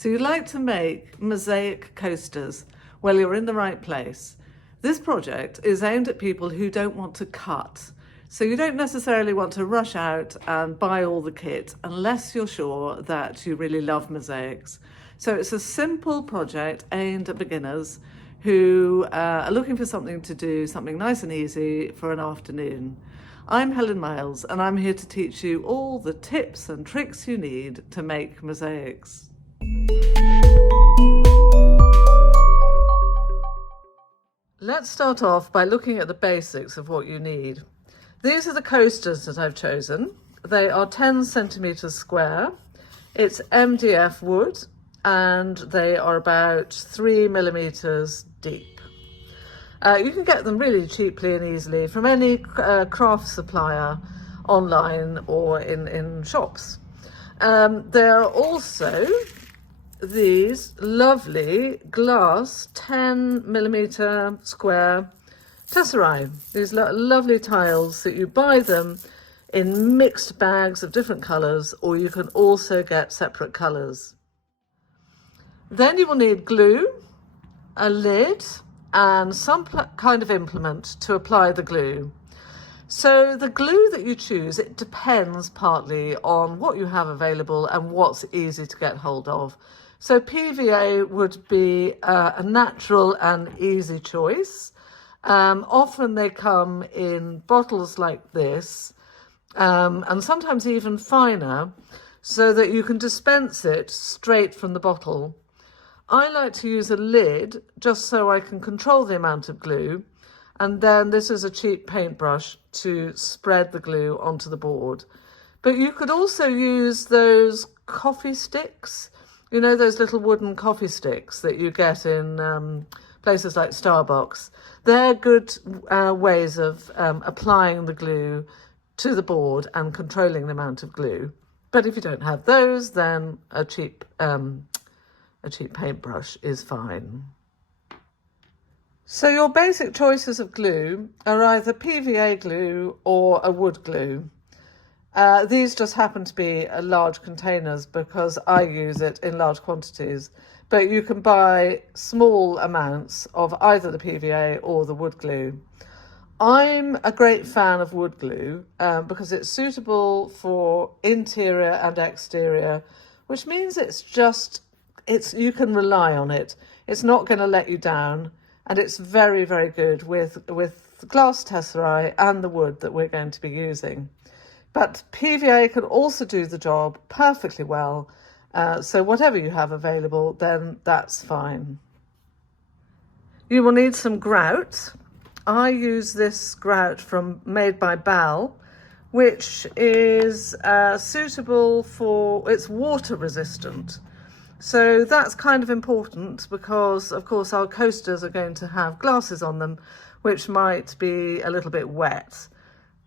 So you'd like to make mosaic coasters? Well, you're in the right place. This project is aimed at people who don't want to cut. So you don't necessarily want to rush out and buy all the kit unless you're sure that you really love mosaics. So it's a simple project aimed at beginners who are looking for something to do, something nice and easy for an afternoon. I'm Helen Miles and I'm here to teach you all the tips and tricks you need to make mosaics. Let's start off by looking at the basics of what you need. These are the coasters that I've chosen. They are 10 centimetres square. It's MDF wood and they are about 3 millimetres deep. You can get them really cheaply and easily from any craft supplier online or in shops. There are also these lovely glass 10 millimetre square tesserae. These lovely tiles that you buy them in mixed bags of different colours, or you can also get separate colours. Then you will need glue, a lid and some kind of implement to apply the glue. So the glue that you choose, it depends partly on what you have available and what's easy to get hold of. So PVA would be a natural and easy choice. Often they come in bottles like this, and sometimes even finer, so that you can dispense it straight from the bottle. I like to use a lid just so I can control the amount of glue, and then this is a cheap paintbrush to spread the glue onto the board. But you could also use those coffee sticks, you know, those little wooden coffee sticks that you get in places like Starbucks. They're good ways of applying the glue to the board and controlling the amount of glue. But if you don't have those, then a cheap paintbrush is fine. So your basic choices of glue are either PVA glue or a wood glue. These just happen to be large containers because I use it in large quantities, but you can buy small amounts of either the PVA or the wood glue. I'm a great fan of wood glue because it's suitable for interior and exterior, which means you can rely on it. It's not going to let you down, and it's very, very good with glass tesserae and the wood that we're going to be using. But PVA can also do the job perfectly well, so whatever you have available, then that's fine. You will need some grout. I use this grout made by Bal, which is suitable it's water resistant. So that's kind of important because, of course, our coasters are going to have glasses on them, which might be a little bit wet.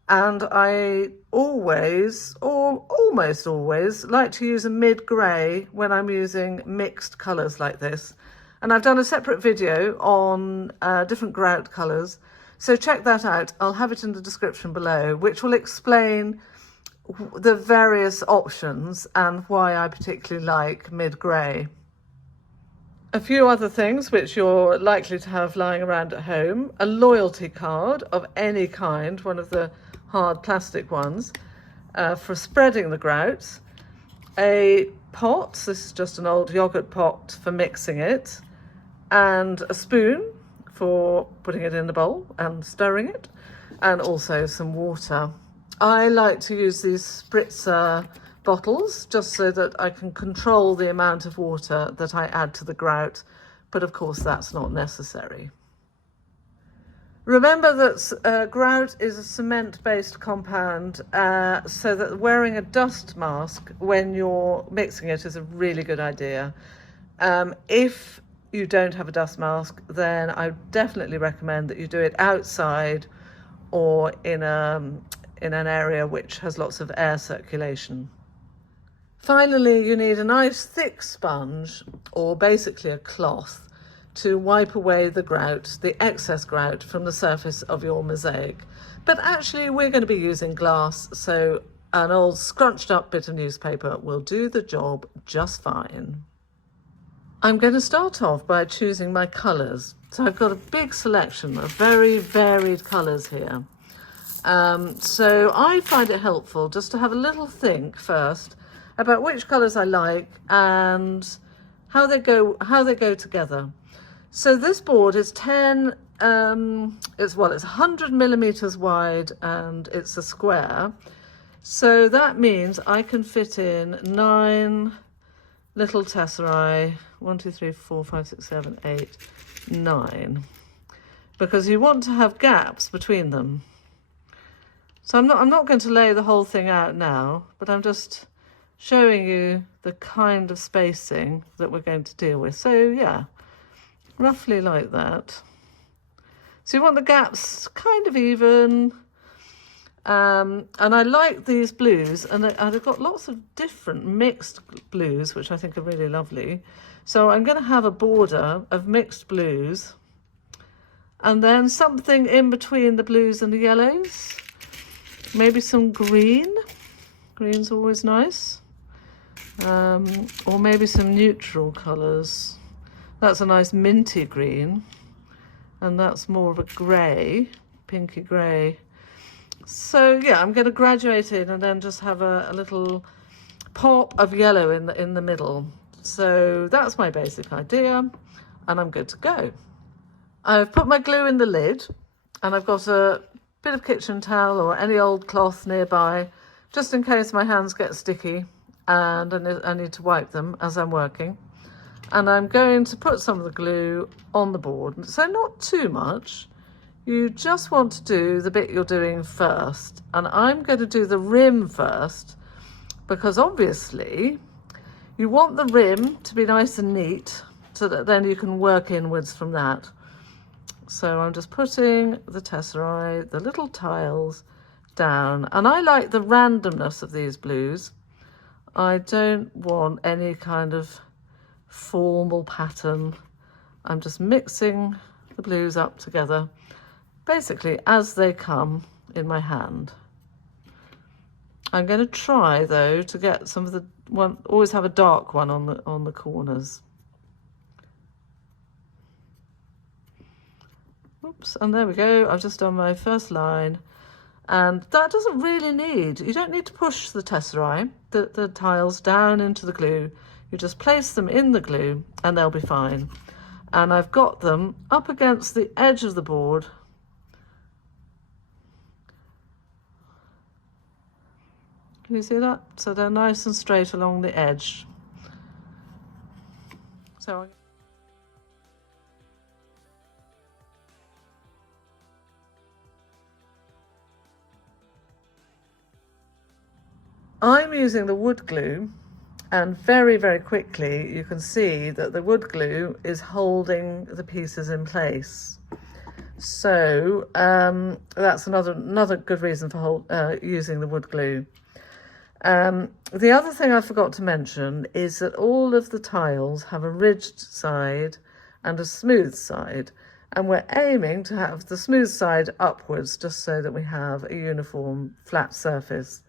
And I always, or almost always, like to use a mid-grey when I'm using mixed colours like this. And I've done a separate video on different grout colours, so check that out. I'll have it in the description below, which will explain the various options and why I particularly like mid-grey. A few other things which you're likely to have lying around at home: a loyalty card of any kind, one of the hard plastic ones, for spreading the grout, a pot, this is just an old yogurt pot for mixing it, and a spoon for putting it in the bowl and stirring it, and also some water. I like to use these spritzer bottles just so that I can control the amount of water that I add to the grout, but of course that's not necessary. Remember that grout is a cement-based compound, so that wearing a dust mask when you're mixing it is a really good idea. If you don't have a dust mask, then I definitely recommend that you do it outside or in an area which has lots of air circulation. Finally, you need a nice thick sponge, or basically a cloth, to wipe away the grout, the excess grout from the surface of your mosaic. But actually we're going to be using glass, so an old scrunched up bit of newspaper will do the job just fine. I'm going to start off by choosing my colours. So I've got a big selection of very varied colours here. So I find it helpful just to have a little think first about which colours I like and how they go together. So this board is 10, it's 100 millimeters wide and it's a square. So that means I can fit in 9 little tesserae, 1, 2, 3, 4, 5, 6, 7, 8, 9, because you want to have gaps between them. So I'm not going to lay the whole thing out now, but I'm just showing you the kind of spacing that we're going to deal with. So yeah, roughly like that. So you want the gaps kind of even. And I like these blues, and I've got lots of different mixed blues, which I think are really lovely. So I'm going to have a border of mixed blues, and then something in between the blues and the yellows. Maybe some green. Green's always nice. Or maybe some neutral colours. That's a nice minty green, and that's more of a grey, pinky grey. So yeah, I'm going to graduate in and then just have a little pop of yellow in the middle. So that's my basic idea, and I'm good to go. I've put my glue in the lid, and I've got a bit of kitchen towel or any old cloth nearby, just in case my hands get sticky and I need to wipe them as I'm working. And I'm going to put some of the glue on the board, so not too much. You just want to do the bit you're doing first, and I'm going to do the rim first, because obviously you want the rim to be nice and neat so that then you can work inwards from that. So I'm just putting the tesserae, the little tiles down, and I like the randomness of these blues. I don't want any kind of formal pattern. I'm just mixing the blues up together, basically as they come in my hand. I'm going to try though to get some of the always have a dark one on the corners. Oops, and there we go. I've just done my first line, and that doesn't really you don't need to push the tesserae, the tiles down into the glue. You just place them in the glue and they'll be fine. And I've got them up against the edge of the board. Can you see that? So they're nice and straight along the edge. So I'm using the wood glue, and very, very quickly you can see that the wood glue is holding the pieces in place. So that's another good reason for using the wood glue. The other thing I forgot to mention is that all of the tiles have a ridged side and a smooth side, and we're aiming to have the smooth side upwards just so that we have a uniform flat surface.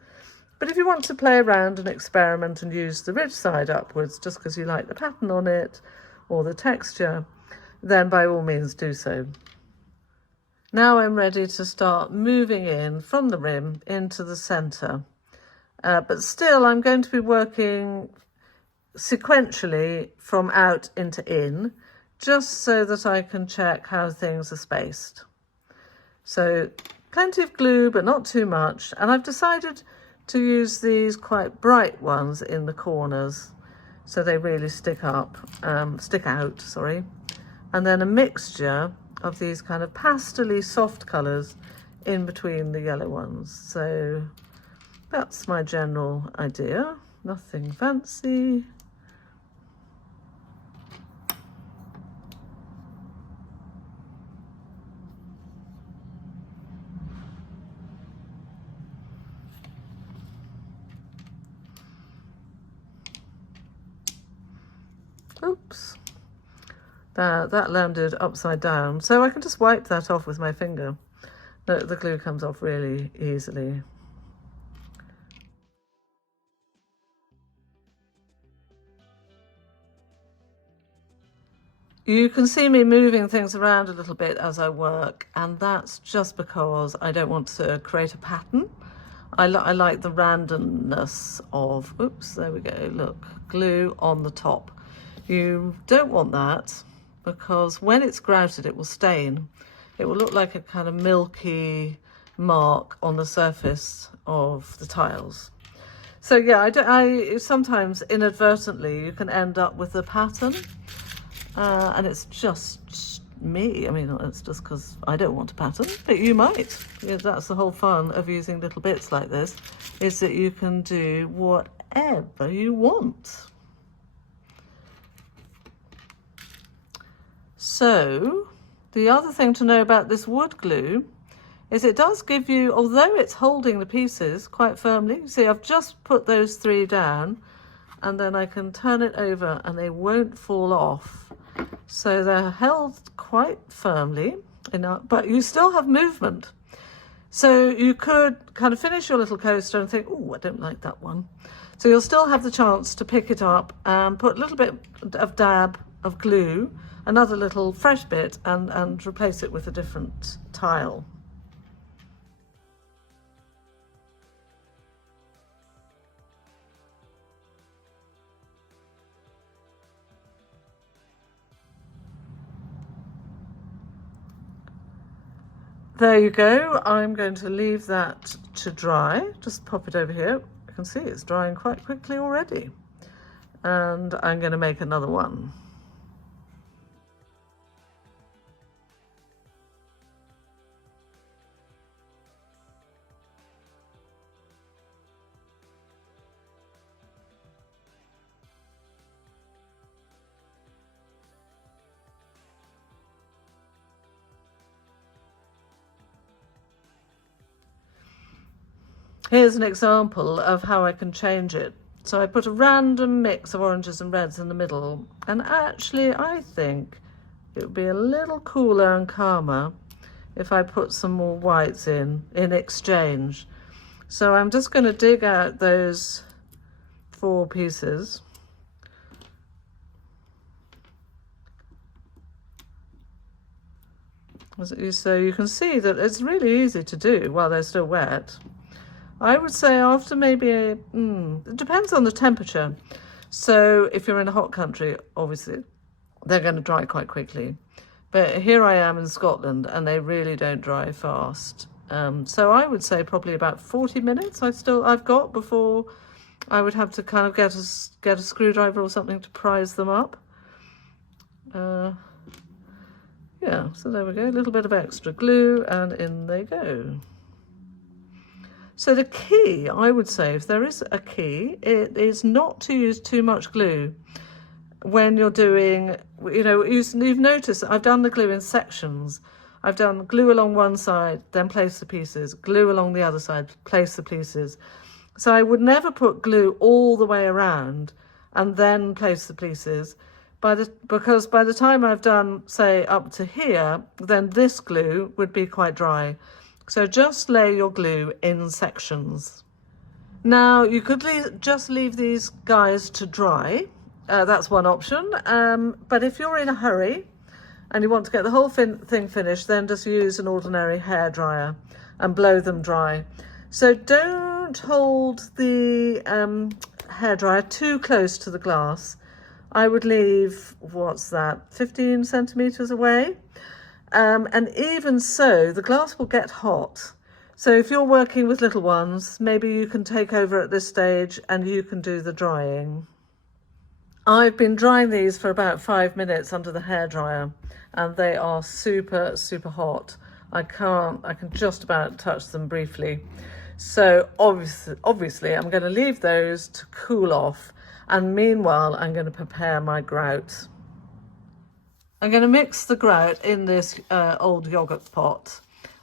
But if you want to play around and experiment and use the ridge side upwards just because you like the pattern on it or the texture, then by all means do so. Now I'm ready to start moving in from the rim into the centre. But still I'm going to be working sequentially from out into in, just so that I can check how things are spaced. So plenty of glue, but not too much. And I've decided to use these quite bright ones in the corners so they really stick out, sorry. And then a mixture of these kind of pastel-y soft colours in between the yellow ones. So that's my general idea, nothing fancy. Oops, that landed upside down. So I can just wipe that off with my finger. The glue comes off really easily. You can see me moving things around a little bit as I work, and that's just because I don't want to create a pattern. I like the randomness of, oops, there we go, look, glue on the top. You don't want that because when it's grouted it will stain. It will look like a kind of milky mark on the surface of the tiles. So yeah, I sometimes inadvertently you can end up with a pattern. And it's just me. I mean, it's just because I don't want a pattern, but you might. Yeah, that's the whole fun of using little bits like this, is that you can do whatever you want. So, the other thing to know about this wood glue is it does give you, although it's holding the pieces quite firmly, you see I've just put those 3 down, and then I can turn it over and they won't fall off. So they're held quite firmly enough, but you still have movement. So you could kind of finish your little coaster and think, oh, I don't like that one. So you'll still have the chance to pick it up and put a little bit of dab of glue, another little fresh bit, and replace it with a different tile. There you go. I'm going to leave that to dry. Just pop it over here. You can see it's drying quite quickly already. And I'm going to make another one. Here's an example of how I can change it. So I put a random mix of oranges and reds in the middle, and actually I think it would be a little cooler and calmer if I put some more whites in exchange. So I'm just going to dig out those 4 pieces. So you can see that it's really easy to do while they're still wet. I would say after maybe, it depends on the temperature. So if you're in a hot country, obviously, they're going to dry quite quickly. But here I am in Scotland and they really don't dry fast. So I would say probably about 40 minutes I've got before I would have to kind of get a screwdriver or something to prise them up. Yeah, so there we go, a little bit of extra glue and in they go. So the key, I would say, if there is a key, it is not to use too much glue when you're doing, you've noticed I've done the glue in sections. I've done glue along one side, then place the pieces, glue along the other side, place the pieces. So I would never put glue all the way around and then place the pieces, because by the time I've done, say, up to here, then this glue would be quite dry. So just lay your glue in sections. Now you could just leave these guys to dry. That's one option. But if you're in a hurry and you want to get the whole thing finished, then just use an ordinary hairdryer and blow them dry. So don't hold the hairdryer too close to the glass. I would leave, 15 centimetres away. And even so, the glass will get hot. So if you're working with little ones, maybe you can take over at this stage and you can do the drying. I've been drying these for about 5 minutes under the hairdryer and they are super, super hot. I can just about touch them briefly. So obviously I'm going to leave those to cool off, and meanwhile I'm going to prepare my grout. I'm going to mix the grout in this old yogurt pot,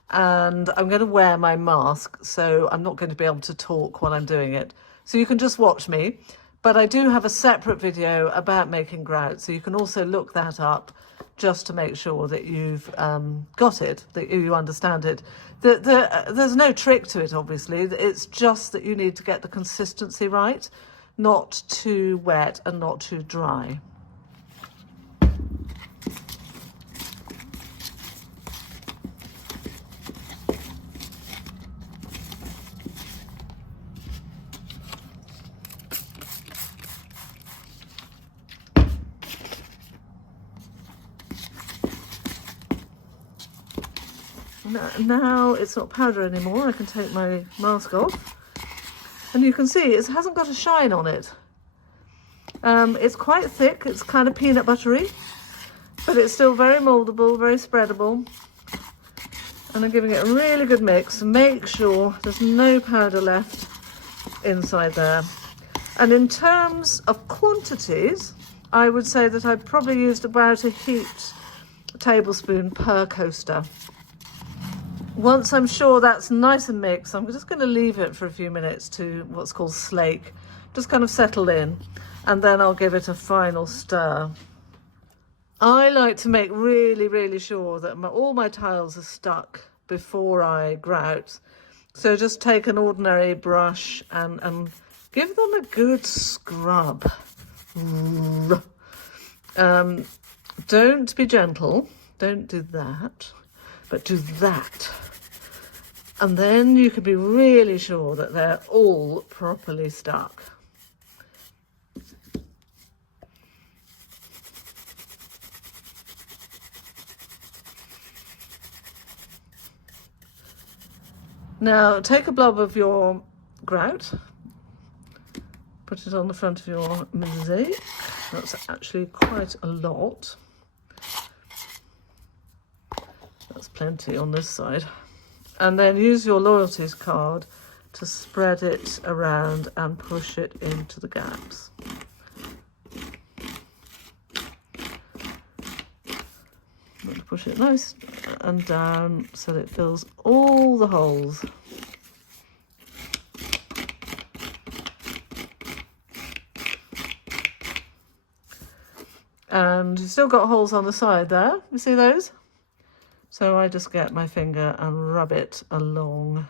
and I'm going to wear my mask, so I'm not going to be able to talk while I'm doing it. So you can just watch me, but I do have a separate video about making grout, so you can also look that up just to make sure that you've got it, that you understand it. There's no trick to it, obviously. It's just that you need to get the consistency right, not too wet and not too dry. Now it's not powder anymore. I can take my mask off. And you can see it hasn't got a shine on it. It's quite thick. It's kind of peanut buttery. But it's still very mouldable, very spreadable. And I'm giving it a really good mix. Make sure there's no powder left inside there. And in terms of quantities, I would say that I've probably used about a heaped tablespoon per coaster. Once I'm sure that's nice and mixed, I'm just going to leave it for a few minutes to what's called slake, just kind of settle in, and then I'll give it a final stir. I like to make really sure that all my tiles are stuck before I grout. So just take an ordinary brush and give them a good scrub. Don't be gentle, don't do that, but do that. And then you can be really sure that they're all properly stuck. Now take a blob of your grout, put it on the front of your mosaic. That's actually quite a lot. That's plenty on this side. And then use your loyalties card to spread it around and push it into the gaps. Push it nice and down so that it fills all the holes. And you've still got holes on the side there, you see those? So I just get my finger and rub it along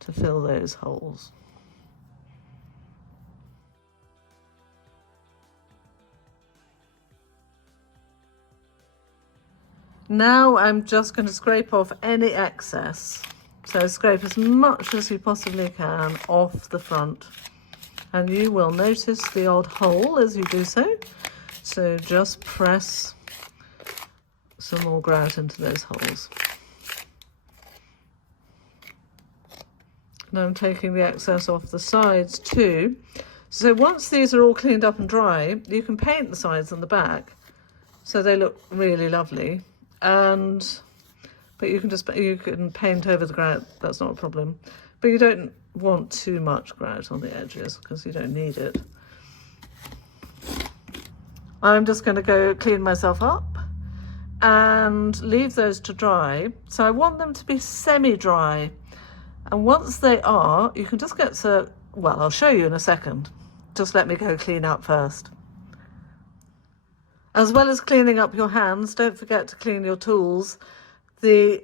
to fill those holes. Now I'm just going to scrape off any excess. So scrape as much as you possibly can off the front. And you will notice the odd hole as you do so. So just press some more grout into those holes. Now I'm taking the excess off the sides too. So once these are all cleaned up and dry, you can paint the sides and the back so they look really lovely. But you can paint over the grout, that's not a problem. But you don't want too much grout on the edges because you don't need it. I'm just going to go clean myself up and leave those to dry. So I want them to be semi-dry. And once they are, you can just get to, well, I'll show you in a second. Just let me go clean up first. As well as cleaning up your hands, don't forget to clean your tools. The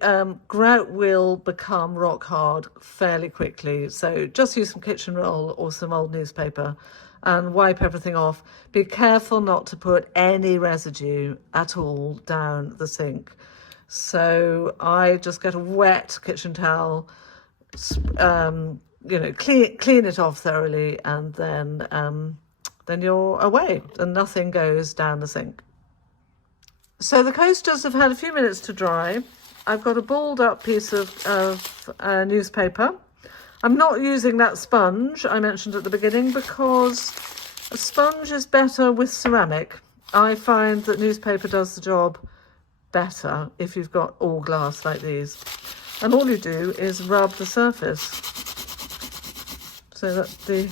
grout will become rock hard fairly quickly. So just use some kitchen roll or some old newspaper and wipe everything off. Be careful not to put any residue at all down the sink. So I just get a wet kitchen towel, clean it off thoroughly, and then you're away and nothing goes down the sink. So the coasters have had a few minutes to dry. I've got a balled up piece of newspaper. I'm not using that sponge I mentioned at the beginning because a sponge is better with ceramic. I find that newspaper does the job better if you've got all glass like these. And all you do is rub the surface so that the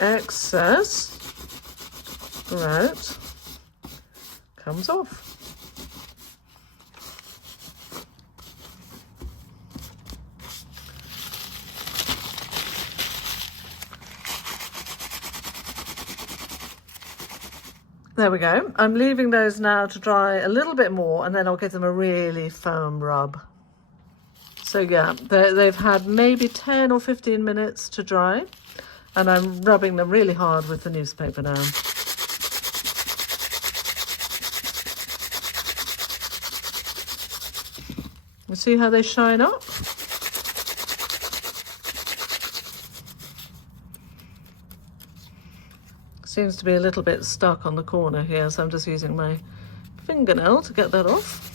excess grout comes off. There we go. I'm leaving those now to dry a little bit more and then I'll give them a really firm rub. So yeah, they've had maybe 10 or 15 minutes to dry and I'm rubbing them really hard with the newspaper now. You see how they shine up? Seems to be a little bit stuck on the corner here, so I'm just using my fingernail to get that off.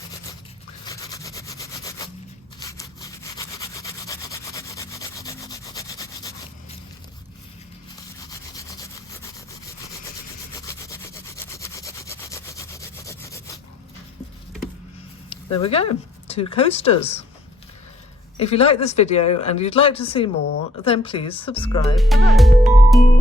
There we go, 2 coasters. If you like this video and you'd like to see more, then please subscribe below.